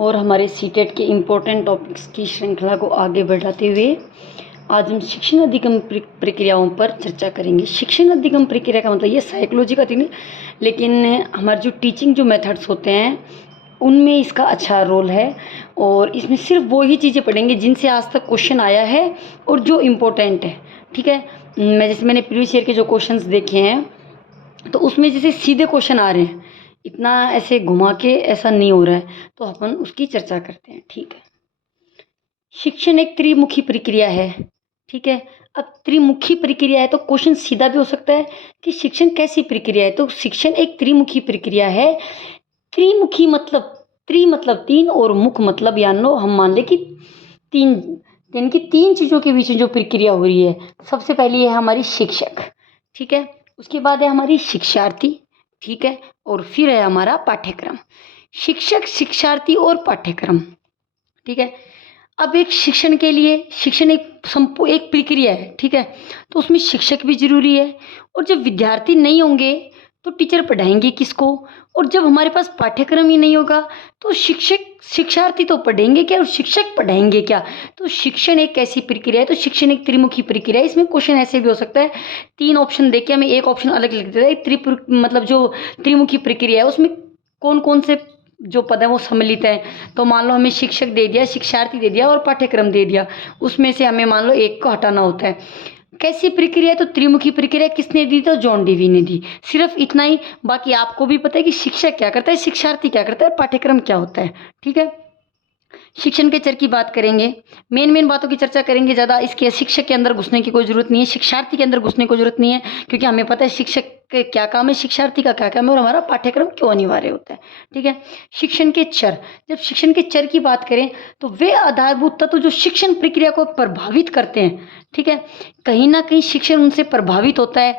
और हमारे सीटेट के इम्पोर्टेंट टॉपिक्स की श्रृंखला को आगे बढ़ाते हुए आज हम शिक्षण अधिगम प्रक्रियाओं पर चर्चा करेंगे। शिक्षण अधिगम प्रक्रिया का मतलब ये साइकोलॉजी का नहीं, लेकिन हमारे जो टीचिंग जो मेथड्स होते हैं उनमें इसका अच्छा रोल है। और इसमें सिर्फ वो ही चीज़ें पढ़ेंगे जिनसे आज तक क्वेश्चन आया है और जो इम्पोर्टेंट है। ठीक है, मैंने प्रीवियस ईयर के जो क्वेश्चंस देखे हैं तो उसमें जैसे सीधे क्वेश्चन आ रहे हैं, इतना ऐसे घुमा के ऐसा नहीं हो रहा है, तो अपन उसकी चर्चा करते हैं। ठीक है, शिक्षण एक त्रिमुखी प्रक्रिया है। ठीक है, अब त्रिमुखी प्रक्रिया है तो क्वेश्चन सीधा भी हो सकता है कि शिक्षण कैसी प्रक्रिया है। तो शिक्षण एक त्रिमुखी प्रक्रिया है। त्रिमुखी मतलब त्रि मतलब तीन और मुख मतलब यानो हम मान ले कि तीन, यानी कि तीन चीज़ों के बीच में जो प्रक्रिया हो रही है। सबसे पहली है हमारी शिक्षक, ठीक है, उसके बाद है हमारी शिक्षार्थी, ठीक है, और फिर है हमारा पाठ्यक्रम। शिक्षक, शिक्षार्थी और पाठ्यक्रम। ठीक है, अब एक शिक्षण के लिए शिक्षण एक प्रक्रिया है। ठीक है, तो उसमें शिक्षक भी जरूरी है। और जब विद्यार्थी नहीं होंगे तो टीचर पढ़ाएंगे किसको, और जब हमारे पास पाठ्यक्रम ही नहीं होगा तो शिक्षार्थी तो पढ़ेंगे क्या और शिक्षक पढ़ाएंगे क्या। तो शिक्षण एक ऐसी प्रक्रिया है, तो शिक्षण एक त्रिमुखी प्रक्रिया है। इसमें क्वेश्चन ऐसे भी हो सकता है, तीन ऑप्शन देके हमें एक ऑप्शन अलग लिख देता है। मतलब जो त्रिमुखी प्रक्रिया है उसमें कौन कौन से जो पद है वो सम्मिलित है। तो मान लो हमें शिक्षक दे दिया, शिक्षार्थी दे दिया और पाठ्यक्रम दे दिया, उसमें से हमें मान लो एक को हटाना होता है। कैसी प्रक्रिया है, तो त्रिमुखी प्रक्रिया किसने दी, तो जॉन डेवी ने दी। सिर्फ इतना ही, बाकी आपको भी पता है कि शिक्षक क्या करता है, शिक्षार्थी क्या करता है, पाठ्यक्रम क्या होता है। ठीक है, शिक्षण के चर की बात करेंगे, मेन बातों की चर्चा करेंगे। ज़्यादा इसके शिक्षक के अंदर घुसने की कोई जरूरत नहीं है, शिक्षार्थी के अंदर घुसने की जरूरत नहीं है, क्योंकि हमें पता है शिक्षक के क्या काम है, शिक्षार्थी का क्या काम है और हमारा पाठ्यक्रम क्यों अनिवार्य होता है। ठीक है, शिक्षण के चर, जब शिक्षण के चर की बात करें तो वे आधारभूत तत्व जो शिक्षण प्रक्रिया को प्रभावित करते हैं। ठीक है, कहीं ना कहीं शिक्षण उनसे प्रभावित होता है।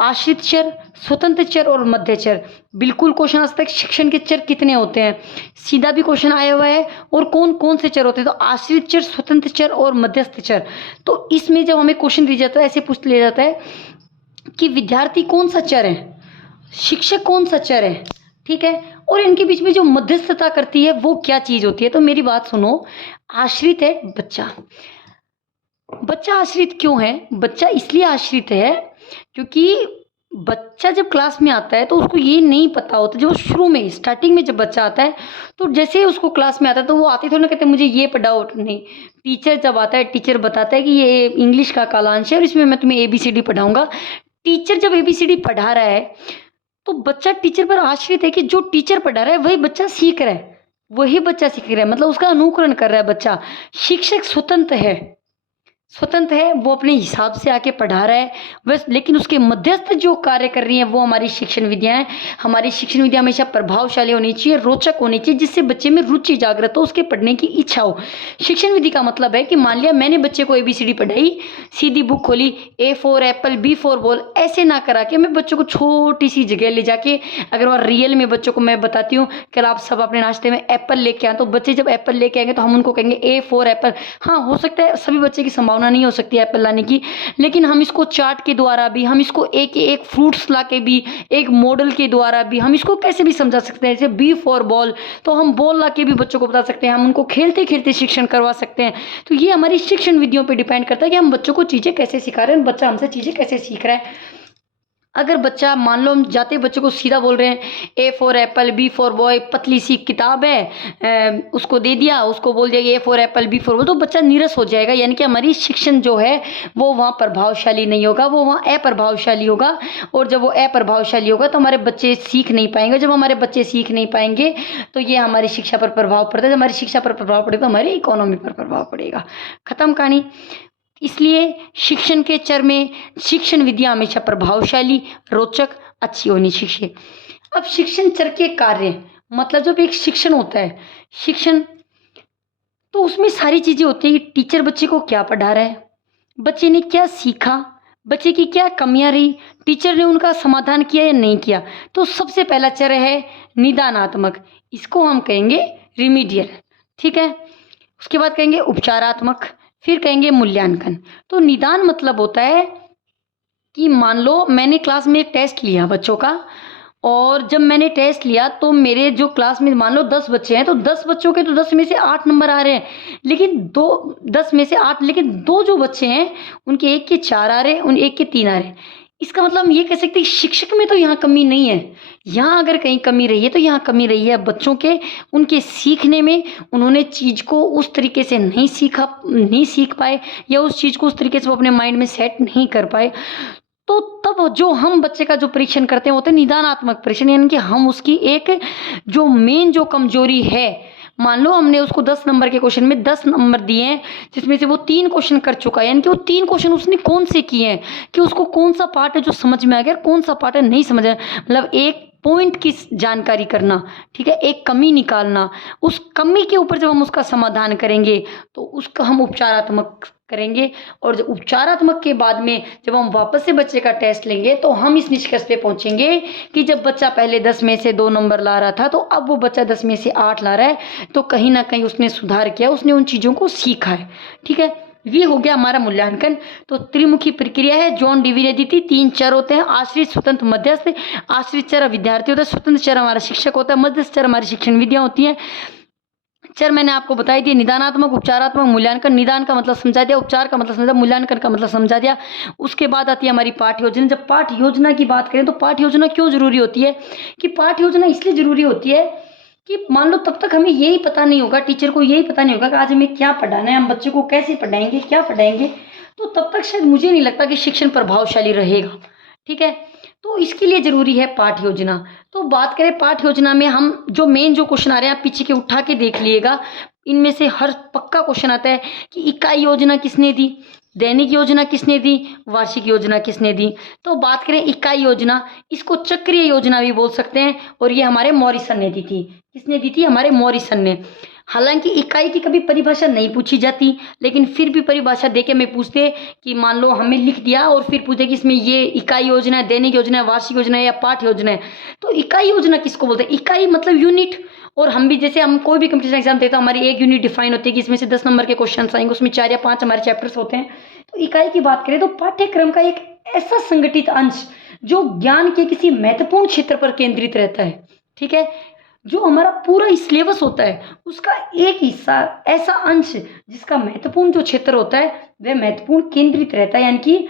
आश्रित चर, स्वतंत्र चर और मध्य चर। बिल्कुल क्वेश्चन आज तक शिक्षण के चर कितने होते हैं, सीधा भी क्वेश्चन आया हुआ है, और कौन कौन से चर होते हैं, तो आश्रित चर, स्वतंत्र चर और मध्यस्थ चर। तो इसमें जब हमें क्वेश्चन दिया जाता है, ऐसे पूछ लिया जाता है कि विद्यार्थी कौन सा चर है, शिक्षक कौन सा चर है। ठीक है, और इनके बीच में जो मध्यस्थता करती है वो क्या चीज होती है। तो मेरी बात सुनो, आश्रित है बच्चा। बच्चा आश्रित क्यों है, बच्चा इसलिए आश्रित है क्योंकि बच्चा जब क्लास में आता है तो उसको ये नहीं पता होता, जो शुरू में स्टार्टिंग में जब बच्चा आता है तो जैसे ही उसको क्लास में आता है तो वो आते थोड़ा ना कहते मुझे ये पढ़ाओ, नहीं, टीचर जब आता है टीचर बताता है कि ये इंग्लिश का कालांश है और इसमें मैं तुम्हें ABCD पढ़ाऊंगा। टीचर जब ABCD पढ़ा रहा है तो बच्चा टीचर पर आश्रित है कि जो टीचर पढ़ा रहा है वही बच्चा सीख रहा है, वही बच्चा सीख रहा है, मतलब उसका अनुकरण कर रहा है बच्चा। शिक्षक स्वतंत्र है, स्वतंत्र है, वो अपने हिसाब से आके पढ़ा रहा है बस, लेकिन उसके मध्यस्थ जो कार्य कर रही है वो हमारी शिक्षण विद्या है। हमारी शिक्षण विद्या हमेशा प्रभावशाली होनी चाहिए, रोचक होनी चाहिए, जिससे बच्चे में रुचि जागृत हो, उसके पढ़ने की इच्छा हो। शिक्षण विधि का मतलब है कि मान लिया मैंने बच्चे को ABCD पढ़ाई, सीधी बुक खोली, A for Apple, B for ball, ऐसे ना करा के मैं बच्चों को छोटी सी जगह ले जाके, अगर वह रियल में बच्चों को मैं बताती हूँ कल आप सब अपने नाश्ते में एप्पल लेके आए, तो बच्चे जब एप्पल लेके आएंगे तो हम उनको कहेंगे A फॉर एप्पल। हाँ, हो सकता है सभी बच्चे की संभावना नहीं हो सकती है एप्पल लाने की, लेकिन हम इसको चार्ट के द्वारा भी, हम इसको एक फ्रूट्स ला के भी, एक मॉडल के द्वारा भी हम इसको कैसे भी समझा सकते हैं। जैसे B फॉर बॉल, तो हम बॉल ला के भी बच्चों को बता सकते हैं, हम उनको खेलते खेलते शिक्षण करवा सकते हैं। तो ये हमारी शिक्षण विधियों पे डिपेंड करता है कि हम बच्चों को चीज़ें कैसे सिखा रहे हैं, बच्चा हमसे चीज़ें कैसे सीख रहा है। अगर बच्चा, मान लो हम जाते बच्चों को सीधा बोल रहे हैं A for Apple, B for boy, पतली सी किताब है, उसको दे दिया, उसको बोल दिया A for Apple, B for boy, तो बच्चा नीरस हो जाएगा, यानी कि हमारी शिक्षण जो है वो वहाँ प्रभावशाली नहीं होगा, वो वहाँ अप्रभावशाली होगा। और जब वो अप्रभावशाली होगा तो हमारे बच्चे सीख नहीं पाएंगे। जब हमारे बच्चे सीख नहीं पाएंगे तो ये हमारी शिक्षा पर प्रभाव पड़ता है। जब हमारी शिक्षा पर प्रभाव पड़ेगा तो हमारी इकोनॉमी पर प्रभाव पड़ेगा। खत्म कहानी। इसलिए शिक्षण के चर में शिक्षण विद्या हमेशा प्रभावशाली, रोचक, अच्छी होनी चाहिए। अब शिक्षण चर के कार्य, मतलब जब एक शिक्षण होता है, शिक्षण तो उसमें सारी चीजें होती है कि टीचर बच्चे को क्या पढ़ा रहा है, बच्चे ने क्या सीखा, बच्चे की क्या कमियां रही, टीचर ने उनका समाधान किया या नहीं किया। तो सबसे पहला चर है निदानात्मक, इसको हम कहेंगे रिमीडियल। ठीक है, उसके बाद कहेंगे उपचारात्मक, फिर कहेंगे मूल्यांकन। तो निदान मतलब होता है कि मान लो मैंने क्लास में टेस्ट लिया बच्चों का और जब मैंने टेस्ट लिया तो मेरे जो क्लास में मान लो 10 बच्चे हैं, तो 10 बच्चों के तो 10 में से 8 नंबर आ रहे हैं, लेकिन 10 में से 8, लेकिन 2 जो बच्चे हैं उनके एक के 4 आ रहे हैं, उन एक के 3 आ रहे हैं। इसका मतलब हम ये कह सकते हैं शिक्षक में तो यहाँ कमी नहीं है। यहाँ अगर कहीं कमी रही है तो यहाँ कमी रही है बच्चों के उनके सीखने में। उन्होंने चीज़ को उस तरीके से नहीं सीख पाए, या उस चीज़ को उस तरीके से वो अपने माइंड में सेट नहीं कर पाए। तो तब जो हम बच्चे का जो परीक्षण करते हैं वो होता है निदानात्मक परीक्षण, यानी कि हम उसकी एक जो मेन जो कमजोरी है, मान लो हमने उसको 10 नंबर के क्वेश्चन में 10 नंबर दिए हैं, जिसमें से वो 3 क्वेश्चन कर चुका है, यानी कि वो 3 क्वेश्चन उसने कौन से किए हैं, कि उसको कौन सा पार्ट है जो समझ में आ गया, कौन सा पार्ट है नहीं समझ आया। मतलब एक पॉइंट की जानकारी करना, ठीक है, एक कमी निकालना, उस कमी के ऊपर जब हम उसका समाधान करेंगे तो उसका हम उपचारात्मक करेंगे। और जब उपचारात्मक के बाद में जब हम वापस से बच्चे का टेस्ट लेंगे तो हम इस निष्कर्ष पे पहुंचेंगे कि जब बच्चा पहले 10 में से 2 नंबर ला रहा था, तो अब वो बच्चा 10 में से 8 ला रहा है, तो कहीं ना कहीं उसने सुधार किया, उसने उन चीज़ों को सीखा है। ठीक है, ये हो गया हमारा मूल्यांकन। तो त्रिमुखी प्रक्रिया है, जॉन डीवी ने दी थी। 3 चर होते हैं, आश्रित, स्वतंत्र, मध्यस्थ। आश्रित चर विद्यार्थी होता है, स्वतंत्र चर हमारा शिक्षक होता है, मध्यस्थ चर हमारी शिक्षण विधियां होती हैं। चर मैंने आपको बताई थी, निदानात्मक, उपचारात्मक, मूल्यांकन। निदान का मतलब समझा दिया, उपचार का मतलब समझा, मूल्यांकन का मतलब समझा दिया। उसके बाद आती है हमारी पाठ्य योजना। जब पाठ्य योजना की बात करें तो पाठ्य योजना क्यों जरूरी होती है, कि पाठ्य योजना इसलिए जरूरी होती है कि मान लो तब तक हमें यही पता नहीं होगा, टीचर को यही पता नहीं होगा कि आज हमें क्या पढ़ाना है, हम बच्चे को कैसे पढ़ाएंगे, क्या पढ़ाएंगे, तो तब तक शायद मुझे नहीं लगता कि शिक्षण प्रभावशाली रहेगा। ठीक है, तो इसके लिए जरूरी है पाठ्य योजना। तो बात करें पाठ्य योजना में, हम जो मेन जो क्वेश्चन आ रहे हैं आप पीछे के उठा के देख लीजिएगा, इनमें से हर पक्का क्वेश्चन आता है कि इकाई योजना किसने दी, दैनिक योजना किसने दी, वार्षिक योजना किसने दी। तो बात करें इकाई योजना, इसको चक्रीय योजना भी बोल सकते हैं, और ये हमारे मॉरिसन ने दी थी। किसने दी थी, हमारे मॉरिसन ने। हालांकि इकाई की कभी परिभाषा नहीं पूछी जाती, लेकिन फिर भी परिभाषा देके हमें पूछते कि मान लो हमें लिख दिया और फिर पूछते कि इसमें ये इकाई योजना है, दैनिक योजना है, वार्षिक योजना है या पाठ्य योजना है। तो इकाई योजना किसको बोलते हैं, इकाई मतलब यूनिट। और हम भी जैसे हम कोई भी कंपटीशन एग्जाम देते हैं, हमारी एक यूनिट डिफाइन होती है कि इसमें से 10 नंबर के क्वेश्चन आएंगे, उसमें 4 या 5 हमारे चैप्टर्स होते हैं। तो इकाई की बात करें तो पाठ्यक्रम का एक ऐसा संगठित अंश जो ज्ञान के किसी महत्वपूर्ण क्षेत्र पर केंद्रित रहता है। ठीक है, जो हमारा पूरा सिलेबस होता है उसका एक हिस्सा, ऐसा अंश जिसका महत्वपूर्ण जो क्षेत्र होता है वह महत्वपूर्ण केंद्रित रहता है, यानी कि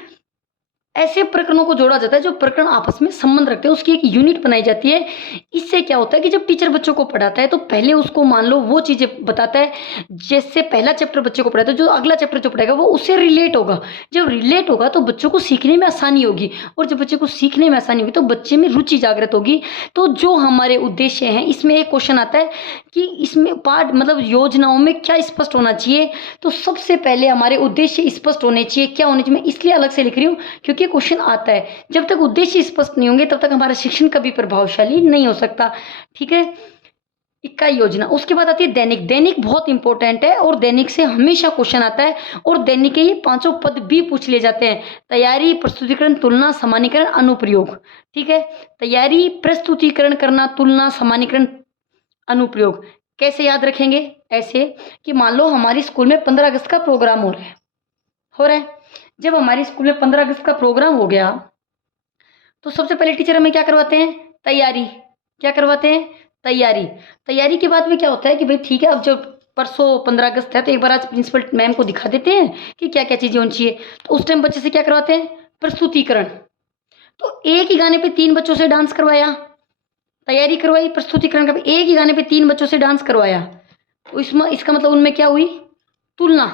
ऐसे प्रकरणों को जोड़ा जाता है जो प्रकरण आपस में संबंध रखते हैं, उसकी एक यूनिट बनाई जाती है। इससे क्या होता है कि जब टीचर बच्चों को पढ़ाता है तो पहले उसको मान लो वो चीज़ें बताता है, जैसे पहला चैप्टर बच्चे को पढ़ाता है, जो अगला चैप्टर जो पढ़ाएगा वो उससे रिलेट होगा। जब रिलेट होगा तो बच्चों को सीखने में आसानी होगी, और जब बच्चे को सीखने में आसानी होगी तो बच्चे में रुचि जागृत होगी। तो जो हमारे उद्देश्य हैं, इसमें एक क्वेश्चन आता है कि इसमें पाठ मतलब योजनाओं में क्या स्पष्ट होना चाहिए। तो सबसे पहले हमारे उद्देश्य स्पष्ट होने चाहिए। क्या होने चाहिए, मैं इसलिए अलग से लिख रही हूँ क्योंकि क्वेश्चन आता है। जब तक उद्देश्य स्पष्ट नहीं होंगे तब तक हमारा शिक्षण कभी प्रभावशाली नहीं हो सकता। ठीक है, इकाई योजना। उसके बाद आती है दैनिक। दैनिक बहुत इंपॉर्टेंट है और दैनिक से हमेशा क्वेश्चन आता है, और दैनिक के ये 5 पद भी पूछ लिए जाते हैं। तैयारी, प्रस्तुतिकरण, तुलना, सामान्यीकरण, अनुप्रयोग। ठीक है, तैयारी, प्रस्तुतिकरण करना, तुलना, सामान्यीकरण, अनुप्रयोग। कैसे याद रखेंगे, ऐसे कि मान लो हमारी स्कूल में 15 अगस्त का प्रोग्राम हो रहा है। जब हमारे स्कूल में 15 अगस्त का प्रोग्राम हो गया तो सबसे पहले टीचर हमें क्या करवाते हैं, तैयारी। क्या करवाते हैं, तैयारी। तैयारी के बाद में क्या होता है कि भाई ठीक है, अब जब परसों 15 अगस्त है तो एक बार आज प्रिंसिपल मैम को दिखा देते हैं कि क्या क्या चीज़ें होनी चाहिए। तो उस टाइम बच्चे से क्या करवाते हैं, प्रस्तुतिकरण। तो एक ही गाने पे 3 बच्चों से डांस करवाया, तैयारी करवाई, प्रस्तुतिकरण का एक ही गाने पे 3 बच्चों से डांस करवाया। तो इसमें इसका मतलब उनमें क्या हुई, तुलना।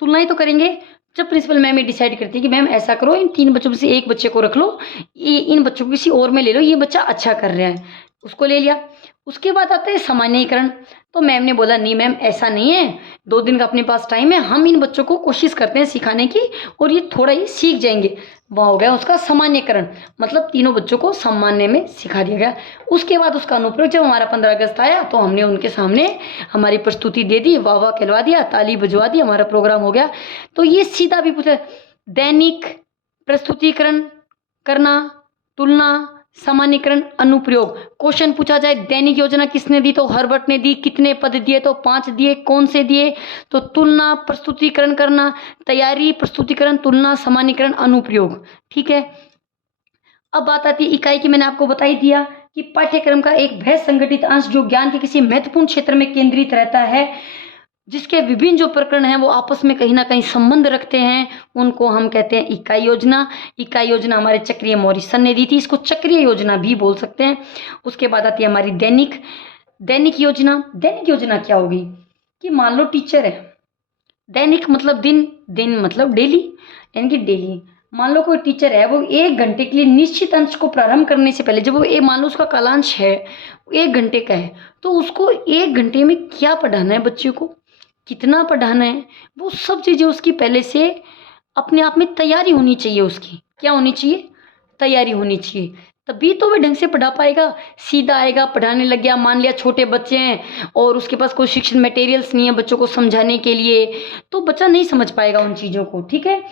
तुलना ही तो करेंगे। जब प्रिंसिपल मैम ये डिसाइड करती है कि मैम ऐसा करो, इन 3 बच्चों में से एक बच्चे को रख लो, ये इन बच्चों को किसी और में ले लो, ये बच्चा अच्छा कर रहा है, उसको ले लिया। उसके बाद आता है सामान्यीकरण। तो मैम ने बोला नहीं मैम ऐसा नहीं है, 2 दिन का अपने पास टाइम है, हम इन बच्चों को कोशिश करते हैं सिखाने की और ये थोड़ा ही सीख जाएंगे। वहाँ हो गया उसका सामान्यीकरण, मतलब तीनों बच्चों को सामान्य में सिखा दिया गया। उसके बाद उसका अनुप्रयोग, जब हमारा 15 अगस्त आया तो हमने उनके सामने हमारी प्रस्तुति दे दी, वाह वाह कहलवा दिया, ताली बजवा दी, हमारा प्रोग्राम हो गया। तो ये सीधा भी पूछा, दैनिक, प्रस्तुतिकरण करना, तुलना, सामान्यीकरण, अनुप्रयोग। क्वेश्चन पूछा जाए दैनिक योजना किसने दी तो हर्बर्ट ने दी, कितने पद दिए तो 5 दिए, कौन से दिए तो तुलना, प्रस्तुतिकरण करना, तैयारी, प्रस्तुतिकरण, तुलना, सामान्यीकरण, अनुप्रयोग। ठीक है, अब बात आती है इकाई की, मैंने आपको बता ही दिया कि पाठ्यक्रम का एक वह संगठित अंश जो ज्ञान के किसी महत्वपूर्ण क्षेत्र में केंद्रित रहता है, जिसके विभिन्न जो प्रकरण हैं वो आपस में कहीं ना कहीं संबंध रखते हैं, उनको हम कहते हैं इकाई योजना। इकाई योजना हमारे चक्रीय मॉरिसन ने दी थी, इसको चक्रीय योजना भी बोल सकते हैं। उसके बाद आती है हमारी दैनिक योजना। दैनिक योजना क्या होगी कि मान लो टीचर है, दैनिक मतलब दिन, दिन मतलब डेली, यानी कि डेली। मान लो कोई टीचर है, वो 1 घंटे के लिए निश्चित अंश को प्रारंभ करने से पहले, जब वो मान लो उसका कालांश है 1 घंटे का है, तो उसको 1 घंटे में क्या पढ़ाना है, बच्चे को कितना पढ़ाना है, वो सब चीज़ें उसकी पहले से अपने आप में तैयारी होनी चाहिए। उसकी क्या होनी चाहिए, तैयारी होनी चाहिए, तभी तो वह ढंग से पढ़ा पाएगा। सीधा आएगा पढ़ाने लग गया, मान लिया छोटे बच्चे हैं और उसके पास कोई शिक्षण मटेरियल्स नहीं है बच्चों को समझाने के लिए, तो बच्चा नहीं समझ पाएगा उन चीज़ों को। ठीक है,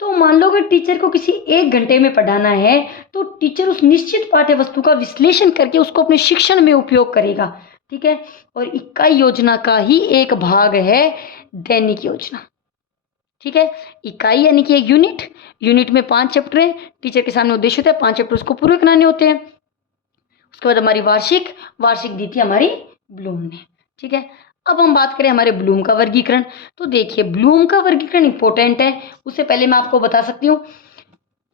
तो मान लो अगर टीचर को किसी 1 घंटे में पढ़ाना है, तो टीचर उस निश्चित पाठ्य वस्तु का विश्लेषण करके उसको अपने शिक्षण में उपयोग करेगा। ठीक है, और इकाई योजना का ही एक भाग है दैनिक योजना। ठीक है, इकाई यानी कि एक यूनिट में 5 चैप्टर हैं, टीचर के सामने उद्देश्य होता है 5 चैप्टर उसको पूरे कराने होते हैं। उसके बाद हमारी वार्षिक दी थी हमारी ब्लूम ने। ठीक है, अब हम बात करें हमारे ब्लूम का वर्गीकरण। तो देखिए ब्लूम का वर्गीकरण इंपॉर्टेंट है, उससे पहले मैं आपको बता सकती हूँ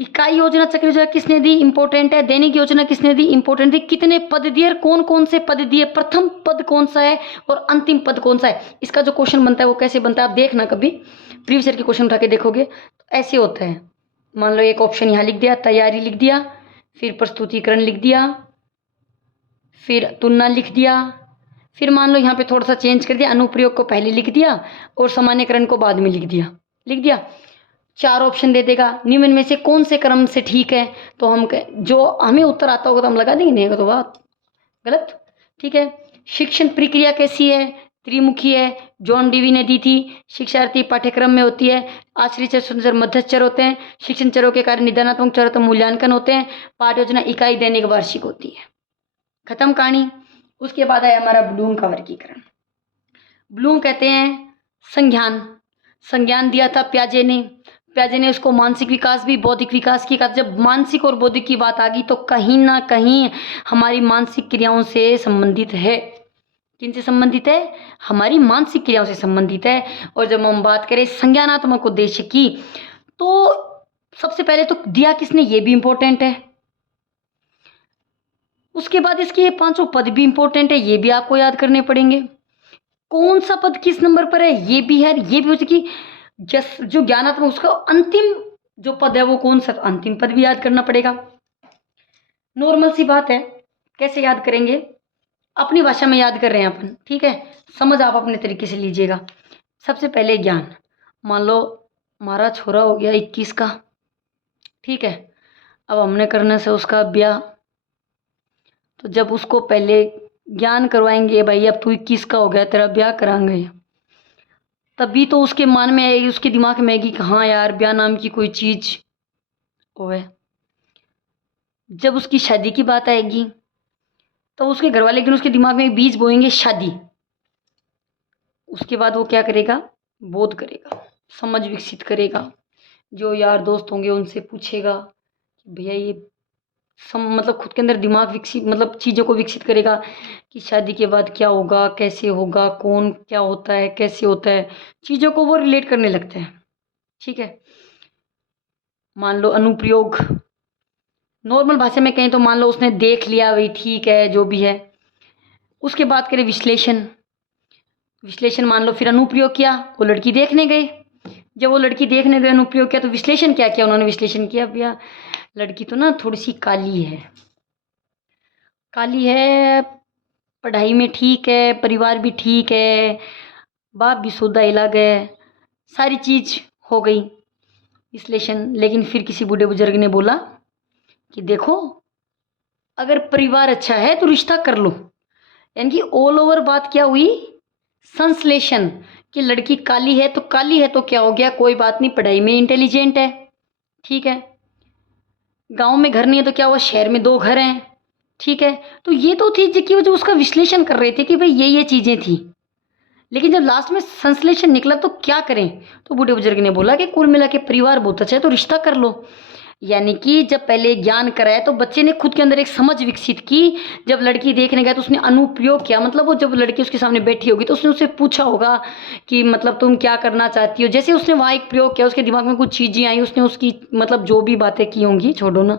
इकाई योजना चक्र योजना किसने दी, इंपॉर्टेंट है। दैनिक योजना किसने दी, इंपॉर्टेंट थी। कितने पद दिए, कौन कौन से पद दिए, प्रथम पद कौन सा है और अंतिम पद कौन सा है। इसका जो क्वेश्चन बनता है वो कैसे बनता है, आप देखना कभी प्रीवियस ईयर के क्वेश्चन उठा के देखोगे तो ऐसे होता है। मान लो एक ऑप्शन यहाँ लिख दिया, तैयारी लिख दिया, फिर प्रस्तुतिकरण लिख दिया, फिर तुलना लिख दिया, फिर मान लो यहाँ पे थोड़ा सा चेंज कर दिया, अनुप्रयोग को पहले लिख दिया और सामान्यकरण को बाद में लिख दिया। 4 ऑप्शन दे देगा, निम्न में से कौन से क्रम से ठीक है, तो हम जो हमें उत्तर आता होगा तो हम लगा देंगे, नहीं होगा तो बात गलत। ठीक है, शिक्षण प्रक्रिया कैसी है, त्रिमुखी है, जॉन डीवी ने दी थी। शिक्षार्थी पाठ्यक्रम में होती है, आश्रित चर, स्वतंत्र चर, मध्यस्थ चर होते हैं। शिक्षण चरों के कार्य निदानात्मक चर तो मूल्यांकन होते हैं। पाठ योजना इकाई दैनिक वार्षिक होती है। खत्म कहानी। उसके बाद है हमारा ब्लूम का वर्गीकरण। ब्लूम कहते हैं संज्ञान दिया था प्याजे ने उसको मानसिक विकास भी बौद्धिक विकास की कहा। जब मानसिक और बौद्धिक की बात आ गई तो कहीं ना कहीं हमारी मानसिक क्रियाओं से संबंधित है। किन से संबंधित है, हमारी मानसिक क्रियाओं से संबंधित है। और जब हम बात करें संज्ञानात्मक उद्देश्य की, तो सबसे पहले तो दिया किसने, ये भी इंपॉर्टेंट है। उसके बाद इसके ये 5 पद भी इंपॉर्टेंट है, ये भी आपको याद करने पड़ेंगे। कौन सा पद किस नंबर पर है ये भी है, ये भी हो कि जो ज्ञानात्मक उसका अंतिम जो पद है वो कौन सा, अंतिम पद भी याद करना पड़ेगा। नॉर्मल सी बात है, कैसे याद करेंगे, अपनी भाषा में याद कर रहे हैं अपन। ठीक है, समझ आप अपने तरीके से लीजिएगा। सबसे पहले ज्ञान, मान लो हमारा छोरा हो गया 21 का। ठीक है, अब हमने करने से उसका ब्याह, तो जब उसको पहले ज्ञान करवाएंगे, भाई अब तू 21 का हो गया, तेरा ब्याह कराएंगे, तभी तो उसके मन में आएगी, उसके दिमाग में आएगी कि हाँ यार ब्याह नाम की कोई चीज होवे। जब उसकी शादी की बात आएगी तो उसके घर वाले उसके दिमाग में बीज बोएंगे शादी। उसके बाद वो क्या करेगा, बोध करेगा, समझ विकसित करेगा। जो यार दोस्त होंगे उनसे पूछेगा कि भैया ये मतलब खुद के अंदर दिमाग विकसित, मतलब चीज़ों को विकसित करेगा कि शादी के बाद क्या होगा, कैसे होगा, कौन क्या होता है, कैसे होता है, चीज़ों को वो रिलेट करने लगते हैं। ठीक है, मान लो अनुप्रयोग, नॉर्मल भाषा में कहें तो मान लो उसने देख लिया, वही ठीक है जो भी है। उसके बाद करें विश्लेषण मान लो फिर अनुप्रयोग किया, वो लड़की देखने गए। जब वो लड़की देखने गए, अनुप्रयोग किया, तो विश्लेषण क्या किया उन्होंने, विश्लेषण किया भैया लड़की तो ना थोड़ी सी काली है, पढ़ाई में ठीक है, परिवार भी ठीक है, बाप भी शुद्ध अलग है, सारी चीज हो गई विश्लेषण। लेकिन फिर किसी बूढ़े बुजुर्ग ने बोला कि देखो अगर परिवार अच्छा है तो रिश्ता कर लो। यानी कि ऑल ओवर बात क्या हुई, संश्लेषण, कि लड़की काली है तो क्या हो गया, कोई बात नहीं, पढ़ाई में इंटेलिजेंट है। ठीक है, गांव में घर नहीं है तो क्या हुआ, शहर में 2 घर हैं। ठीक है, तो ये तो थी कि वो जो उसका विश्लेषण कर रहे थे कि भाई ये चीजें थी। लेकिन जब लास्ट में संश्लेषण निकला तो क्या करें, तो बूढ़े बुजुर्ग ने बोला कि कुल मिला के परिवार बहुत अच्छा है तो रिश्ता कर लो। यानी कि जब पहले ज्ञान कराया तो बच्चे ने खुद के अंदर एक समझ विकसित की। जब लड़की देखने गया तो उसने अनुप्रयोग किया, मतलब वो जब लड़की उसके सामने बैठी होगी तो उसने उससे पूछा होगा कि मतलब तुम क्या करना चाहती हो। जैसे उसने वहाँ एक प्रयोग किया, उसके दिमाग में कुछ चीज़ें आई, उसने उसकी मतलब जो भी बातें की होंगी, छोड़ो ना,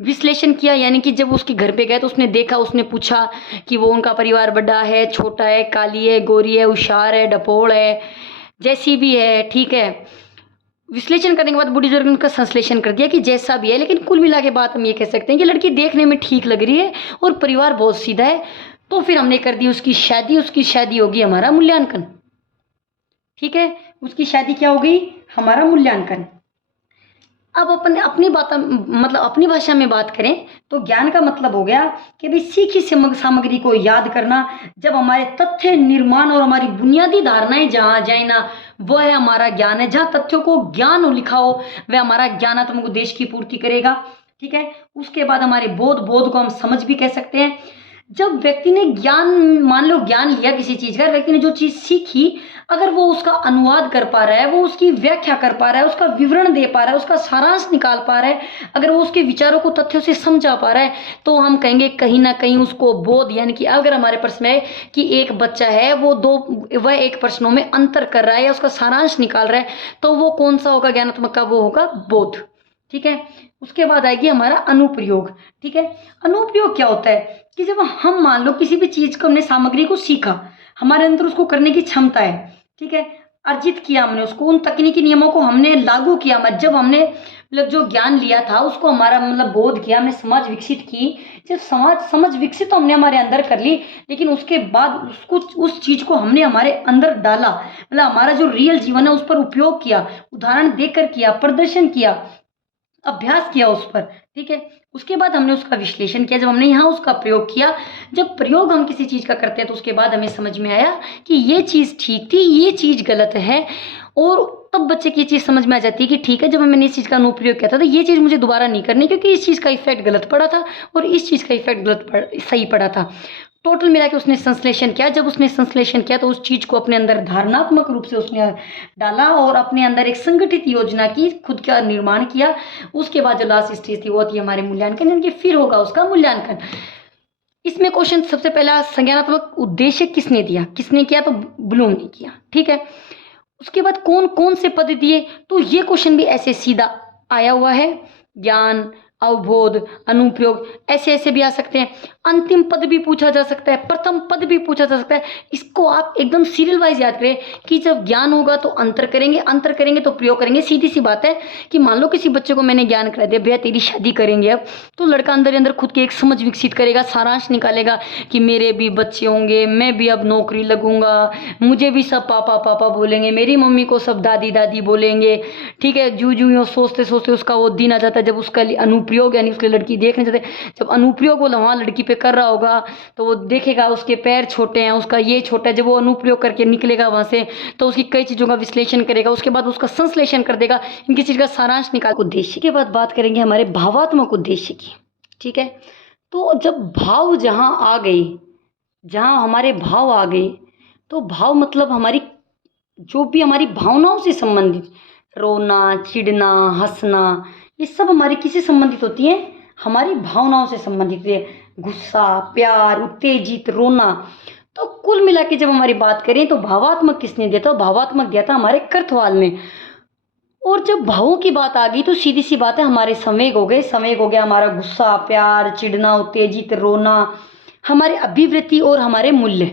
विश्लेषण किया। यानी कि जब उसके घर पे गए तो उसने देखा, उसने पूछा कि वो उनका परिवार बड़ा है, छोटा है, काली है, गोरी है, होशियार है, डपोड़ है, जैसी भी है, ठीक है। विश्लेषण करने के बाद बूढ़ी बुजुर्ग ने उनका संश्लेषण कर दिया कि जैसा भी है, लेकिन कुल मिला के बात हम ये कह सकते हैं कि लड़की देखने में ठीक लग रही है और परिवार बहुत सीधा है। तो फिर हमने कर दी उसकी शादी। उसकी शादी होगी हमारा मूल्यांकन, ठीक है। उसकी शादी क्या हो गई? हमारा मूल्यांकन। अब अपन अपनी बात मतलब अपनी भाषा में बात करें तो ज्ञान का मतलब हो गया कि भाई सीखी सामग्री को याद करना। जब हमारे तथ्य निर्माण और हमारी बुनियादी धारणाएं जहाँ जाए ना, वह है हमारा ज्ञान है। जहाँ तथ्यों को ज्ञान हो लिखा हो, वह हमारा ज्ञानात्मक उद्देश्य की पूर्ति करेगा, ठीक है। उसके बाद हमारे बोध को हम समझ भी कह सकते हैं। जब व्यक्ति ने ज्ञान, मान लो ज्ञान लिया किसी चीज का, व्यक्ति ने जो चीज सीखी, अगर वो उसका अनुवाद कर पा रहा है, वो उसकी व्याख्या कर पा रहा है, उसका विवरण दे पा रहा है, उसका सारांश निकाल पा रहा है, अगर वो उसके विचारों को तथ्यों से समझा पा रहा है, तो हम कहेंगे कहीं ना कहीं उसको बोध। यानी कि अगर हमारे प्रश्न में है कि एक बच्चा है, वह एक प्रश्नों में अंतर कर रहा है या उसका सारांश निकाल रहा है, तो वो कौन सा होगा ज्ञानात्मक का? वो होगा बोध, ठीक है। उसके बाद आएगी हमारा अनुप्रयोग, ठीक है। अनुप्रयोग क्या होता है कि जब हम मान लो किसी भी चीज को, हमने सामग्री को सीखा, हमारे अंदर उसको करने की क्षमता है, ठीक है, अर्जित किया हमने उसको, उन तकनीकी नियमों को हमने लागू किया। जब हमने मतलब जो ज्ञान लिया था उसको हमारा मतलब बोध किया, हमने समझ विकसित की। जब समझ विकसित तो हमने हमारे अंदर कर ली, लेकिन उसके बाद उसको, उस चीज को हमने हमारे अंदर डाला, मतलब हमारा जो रियल जीवन है उस पर उपयोग किया, उदाहरण देकर किया, प्रदर्शन किया, अभ्यास किया उस पर, ठीक है। उसके बाद हमने उसका विश्लेषण किया, जब हमने यहाँ उसका प्रयोग किया। जब प्रयोग हम किसी चीज का करते हैं तो उसके बाद हमें समझ में आया कि ये चीज ठीक थी, ये चीज गलत है, और तब बच्चे की चीज समझ में आ जाती है कि ठीक है, जब मैंने इस चीज का अनुप्रयोग किया था तो ये चीज मुझे दोबारा नहीं करनी, क्योंकि इस चीज का इफेक्ट गलत पड़ा था और इस चीज का इफेक्ट सही पड़ा था। टोटल मिला के उसने संश्लेषण किया। जब उसने संश्लेषण किया तो उस चीज को अपने अंदर धारणात्मक रूप से उसने डाला और अपने अंदर एक संगठित योजना की, खुद का निर्माण किया। उसके बाद जो लास्ट स्टेज थी वो थी हमारे मूल्यांकन, यानी कि फिर होगा उसका मूल्यांकन। इसमें क्वेश्चन सबसे पहला, संज्ञानात्मक उद्देश्य किसने दिया? किसने किया? तो ब्लूम ने किया, ठीक है। उसके बाद कौन कौन से पद दिए, तो ये क्वेश्चन भी ऐसे सीधा आया हुआ है। ज्ञान, अवबोध, अनुप्रयोग, ऐसे ऐसे भी आ सकते हैं। अंतिम पद भी पूछा जा सकता है, प्रथम पद भी पूछा जा सकता है। इसको आप एकदम सीरियल वाइज याद करें कि जब ज्ञान होगा तो अंतर करेंगे, अंतर करेंगे तो प्रयोग करेंगे। सीधी सी बात है कि मान लो किसी बच्चे को मैंने ज्ञान करा दिया, भैया तेरी शादी करेंगे अब, तो लड़का अंदर अंदर खुद की एक समझ विकसित करेगा, सारांश निकालेगा कि मेरे भी बच्चे होंगे, मैं भी अब नौकरी लगूंगा, मुझे भी सब पापा पापा बोलेंगे, मेरी मम्मी को सब दादी दादी बोलेंगे, ठीक है। जू जू यूँ सोचते सोचते उसका वो दिन आ जाता है जब उसका अनुप्रयोग, यानी उसके लड़की देखने जाते, जब अनुप्रयोग वो वहाँ लड़की पे कर रहा होगा तो वो देखेगा उसके पैर छोटे हैं, उसका ये छोटा है। जब वो अनुप्रयोग करके निकलेगा वहाँ से तो उसकी कई चीज़ों का विश्लेषण करेगा, उसके बाद उसका संश्लेषण कर देगा, इनकी चीज़ का सारांश निकाल। उद्देश्य के बाद बात करेंगे हमारे भावात्मक उद्देश्य की, ठीक है। तो जब भाव जहाँ आ गए, जहाँ हमारे भाव आ गए, तो भाव मतलब हमारी जो भी हमारी भावनाओं से संबंधित, रोना, चिढ़ना, हंसना, ये सब हमारी किससे संबंधित होती है? हमारी भावनाओं से संबंधित है। गुस्सा, प्यार, उत्तेजित, रोना। तो कुल मिला के जब हमारी बात करें तो भावात्मक किसने दिया था? भावात्मक दिया था हमारे कृतवाल ने। और जब भावों की बात आ गई तो सीधी सी बात है, हमारे संवेग हो गए। संवेग हो गया हमारा गुस्सा, प्यार, चिढ़ना, उत्तेजित, रोना, हमारे अभिवृत्ति और हमारे मूल्य,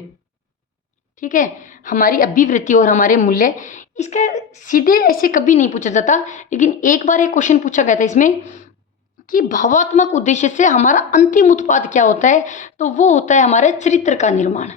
ठीक है। हमारी अभिवृत्ति और हमारे मूल्य, इसका सीधे ऐसे कभी नहीं पूछा जाता, लेकिन एक बार एक क्वेश्चन पूछा गया था इसमें कि भावात्मक उद्देश्य से हमारा अंतिम उत्पाद क्या होता है? तो वो होता है हमारे चरित्र का निर्माण।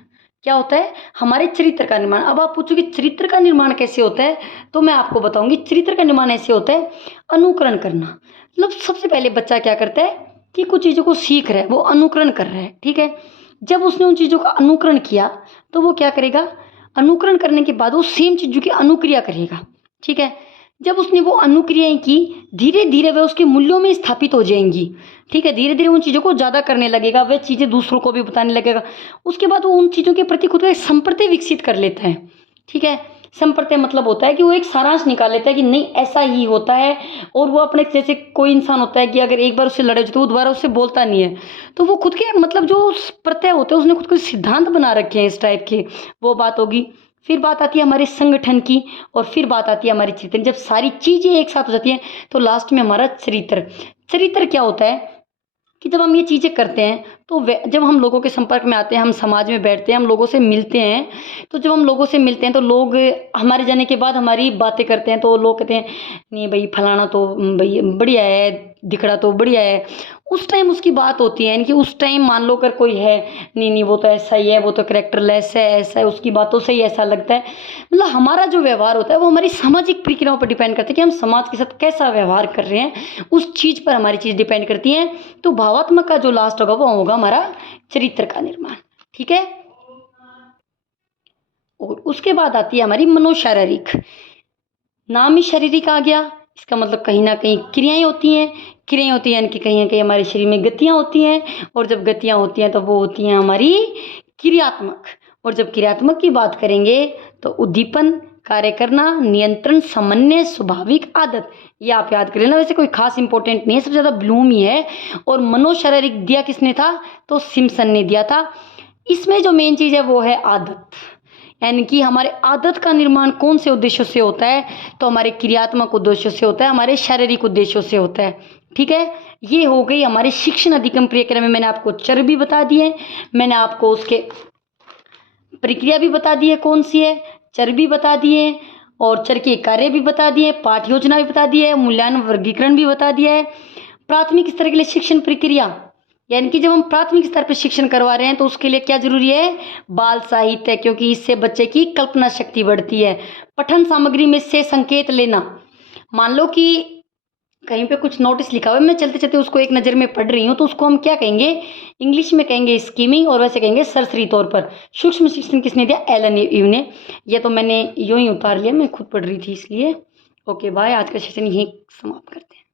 क्या होता है? हमारे चरित्र का निर्माण। अब आप पूछोगे चरित्र का निर्माण कैसे होता है, तो मैं आपको बताऊंगी। चरित्र का निर्माण ऐसे होता है, अनुकरण करना। मतलब सबसे पहले बच्चा क्या करता है कि कुछ चीज़ों को सीख रहा है, वो अनुकरण कर रहा है, ठीक है। जब उसने उन चीज़ों का अनुकरण किया तो वो क्या करेगा? अनुकरण करने के बाद वो सेम चीज़ों की अनुक्रिया करेगा, ठीक है। जब उसने वो अनुक्रियाएं की, धीरे धीरे वह उसके मूल्यों में स्थापित हो जाएंगी, ठीक है। धीरे धीरे उन चीज़ों को ज़्यादा करने लगेगा, वह चीज़ें दूसरों को भी बताने लगेगा। उसके बाद वो उन चीज़ों के प्रति खुद का एक संप्रति विकसित कर लेता है, ठीक है। संप्रत्यय मतलब होता है कि वो एक सारांश निकाल लेता है कि नहीं ऐसा ही होता है, और वो अपने जैसे कोई इंसान होता है कि अगर एक बार उससे लड़े तो वो दोबारा उससे बोलता नहीं है, तो वो खुद के मतलब जो प्रत्यय होते हैं उसने खुद को सिद्धांत बना रखे हैं इस टाइप के, वो बात होगी। फिर बात आती है हमारे संगठन की, और फिर बात आती है हमारी चरित्र। जब सारी चीजें एक साथ हो जाती हैं तो लास्ट में हमारा चरित्र। चरित्र क्या होता है कि जब हम ये चीज़ें करते हैं तो जब हम लोगों के संपर्क में आते हैं, हम समाज में बैठते हैं, हम लोगों से मिलते हैं, तो जब हम लोगों से मिलते हैं तो लोग हमारे जाने के बाद हमारी बातें करते हैं, तो लोग कहते हैं नहीं भाई फलाना तो भाई बढ़िया है, दिखड़ा तो बढ़िया है। उस टाइम उसकी बात होती है, यानी कि उस टाइम मान लो अगर कोई है नहीं नहीं वो तो ऐसा ही है, वो तो करेक्टरलेस है, ऐसा है, उसकी बातों से ही ऐसा लगता है। मतलब हमारा जो व्यवहार होता है वो हमारी सामाजिक प्रक्रियाओं पर डिपेंड करता है कि हम समाज के साथ कैसा व्यवहार कर रहे हैं, उस चीज़ पर हमारी चीज़ डिपेंड करती है। तो भावात्मक का जो लास्ट होगा वो होगा हमारा चरित्र का निर्माण। ठीक है, और उसके बाद आती है हमारी मनोशारीरिक। नाम ही शारीरिक आ गया, इसका मतलब कहीं ना कहीं क्रियाएं होती हैं। क्रियाएं होती हैं यानी कि कहीं ना कहीं हमारे शरीर में गतियां होती हैं, और जब गतियां होती हैं तो वो होती हैं हमारी क्रियात्मक। और जब क्रियात्मक की बात करेंगे तो उद्दीपन, कार्य करना, नियंत्रण, समन्वय, स्वाभाविक आदत, ये आप याद कर लेना। वैसे कोई खास इंपॉर्टेंट नहीं है, सबसे ज़्यादा ब्लूम ही है। और मनोशारीरिक दिया किसने था, तो सिम्पसन ने दिया था। इसमें जो मेन चीज़ है वो है आदत, यानी कि हमारे आदत का निर्माण कौन से उद्देश्यों से होता है, तो हमारे क्रियात्मक उद्देश्यों से होता है, हमारे शारीरिक उद्देश्यों से होता है। ठीक है, ये हो गई हमारे शिक्षण अधिगम प्रक्रिया में। मैंने आपको चर भी बता दिए, मैंने आपको उसके प्रक्रिया भी बता दी है कौन सी है, चर भी बता दिए, और चर के कार्य भी बता दिए, पाठ योजना भी बता दी है, मूल्यांकन वर्गीकरण भी बता दिया है। प्राथमिक स्तर के लिए शिक्षण प्रक्रिया, यानी कि जब हम प्राथमिक स्तर पर शिक्षण करवा रहे हैं तो उसके लिए क्या जरूरी है, बाल साहित्य, क्योंकि इससे बच्चे की कल्पना शक्ति बढ़ती है। पठन सामग्री में से संकेत लेना, मान लो कि कहीं पे कुछ नोटिस लिखा हुआ है, मैं चलते चलते उसको एक नज़र में पढ़ रही हूँ, तो उसको हम क्या कहेंगे, इंग्लिश में कहेंगे स्कीमिंग, और वैसे कहेंगे सरसरी तौर पर। सूक्ष्म शिक्षण किसने दिया, एलन यू ने। ये तो मैंने यूं ही उतार लिया, मैं खुद पढ़ रही थी इसलिए। ओके बाय, आज का सेशन यहीं समाप्त करते हैं।